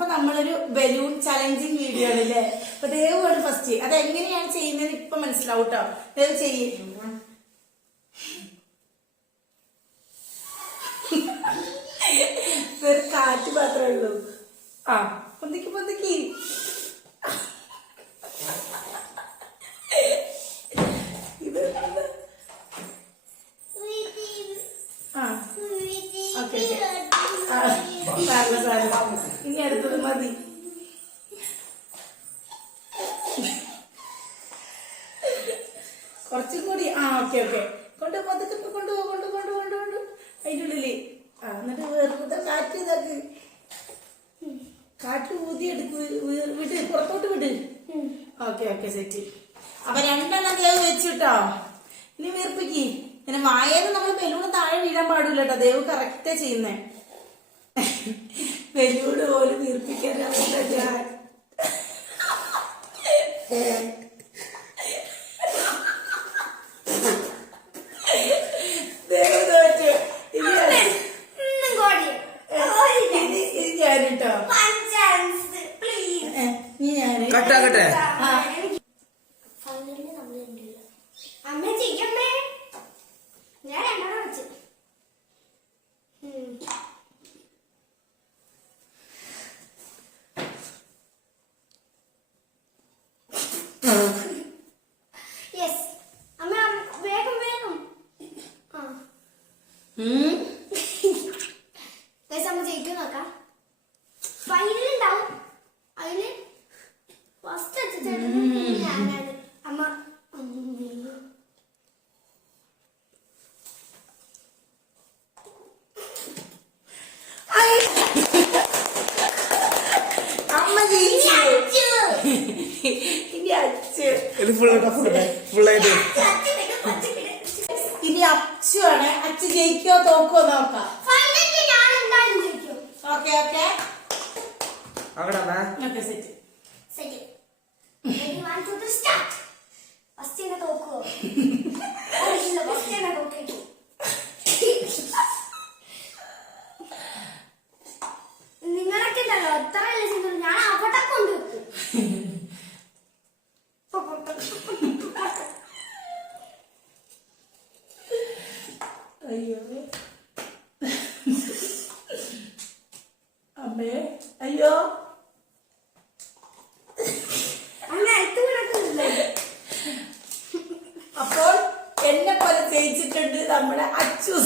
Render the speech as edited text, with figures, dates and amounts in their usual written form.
അപ്പൊ നമ്മളൊരു balloon challenging video ആണ് അല്ലേ? അപ്പൊ ദേവാണ് ഫസ്റ്റ്. അത് എങ്ങനെയാണ് ചെയ്യുന്നത് ഇപ്പൊ മനസ്സിലാവും കേട്ടോ. ദേവ് ചെയ്യും. വേറെ കാറ്റ് മാത്രമേ ഉള്ളൂ. ആ പൊന്തിക്ക് പൊന്തിക്ക്. ഇത് ആ ഓക്കെ ഇനി അടുത്തത് മതി. കുറച്ചും കൂടി. ആ ഓക്കെ ഓക്കെ കൊണ്ട് പതുക്കെ കൊണ്ടുപോ അതിൻ്റെ ഉള്ളില്. ആ എന്നിട്ട് വെറുതെ കാറ്റ് ഇതാക്ക്. കാറ്റ് ഊതി എടുക്ക്. വിട്, പുറത്തോട്ട് വിട്. Okay okay set. അപ്പൊ രണ്ടെണ്ണം ദേവ് വെച്ചിട്ടോ. ഇനി വീർപ്പിക്ക്. ഇങ്ങനെ വായേന്ന് നമ്മൾ ബലൂണ് താഴെ വീഴാൻ പാടില്ല കേട്ടോ. ദേവ് കറക്റ്റാ ചെയ്യുന്നേ. ബലൂണ് പോലും വീർപ്പിക്കാനാവില്ല ഞാൻ. ദേവ് തോറ്റു. ഇനി ഞാനിട്ടോ. ഇനി ഞാന് കട്ടാകട്ടെ. അമ്മ ചെയ്യമ്മേ. ഞാൻ രണ്ടെണ്ണം വെച്ചു. യെസ് അമ്മ വേഗം വേഗം. ആ അമ്മ ജയിക്കും നോക്കാം. ഫൈനലുണ്ടാവും. അതില് ഫസ്റ്റ് വെച്ചിട്ടുണ്ട് ഞാനത്. അമ്മ ഇനി അച്ചു. ഇനി അച്ചു ആണ്. അച്ചു ജയിക്കോ തോക്കോ നോക്കാം. Okay okay okay set. First തോക്കുവോ? ഫസ്റ്റ് തോക്കേ. നിങ്ങളൊക്കെ ഉണ്ടല്ലോ എത്ര ചെയ്തു. ഞാൻ അവിടെ കൊണ്ടുവെക്കും. അയ്യോ അമ്മേ അയ്യോ. അപ്പോൾ എന്നെ പോലെ ജയിച്ചിട്ടുണ്ട് നമ്മുടെ അച്ചു.